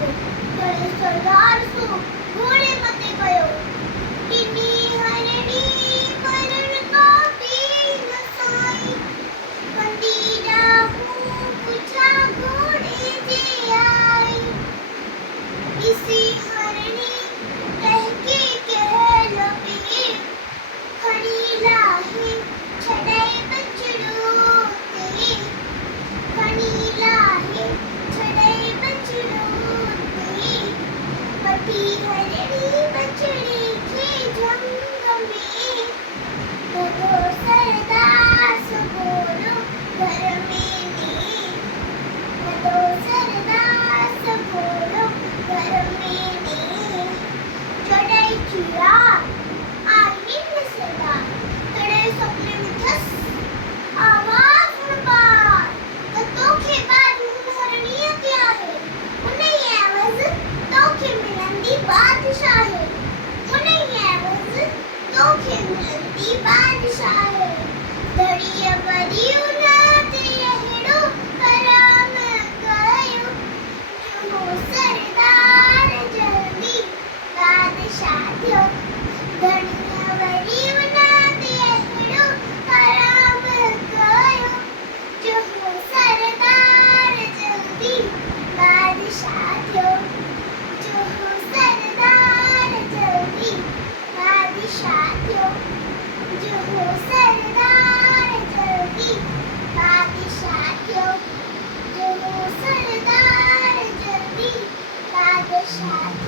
करे सरदार सो घोड़े मते कयो किनी हरणी करण का पीन साई पंडीरा हूँ पूछा घोड़े जे आई इसी हरणी कह के कह लगे खड़ी लाहे छड़े बचड़ो ते खड़ी लाहे छड़े बचड़ो ते पटी हरणी बचड़ी के जंग में तो सरदार बोलो घर में ने तो सरदार बोलो घर में ने चढ़ाई किया आई न सदा तड़े सपने में धस आवाज न पार तो के बाद हरणी क्या है उन्हें आवाज तो के मिलंदी बादशाह है उन्हें आवाज तो के मिलंदी बादशाह है दड़िया बड़ी उनाते हेड़ो कराम कयो जो सरदार जल्दी बादशाह थियो दड़िया बड़ी उनाते हेड़ो कराम कयो जो सरदार जल्दी बादशाह थियो जो सरदार जल्दी बादशाह थियो जो सरदार जल्दी बादशाह थियो जो सरदार जल्दी बादशाह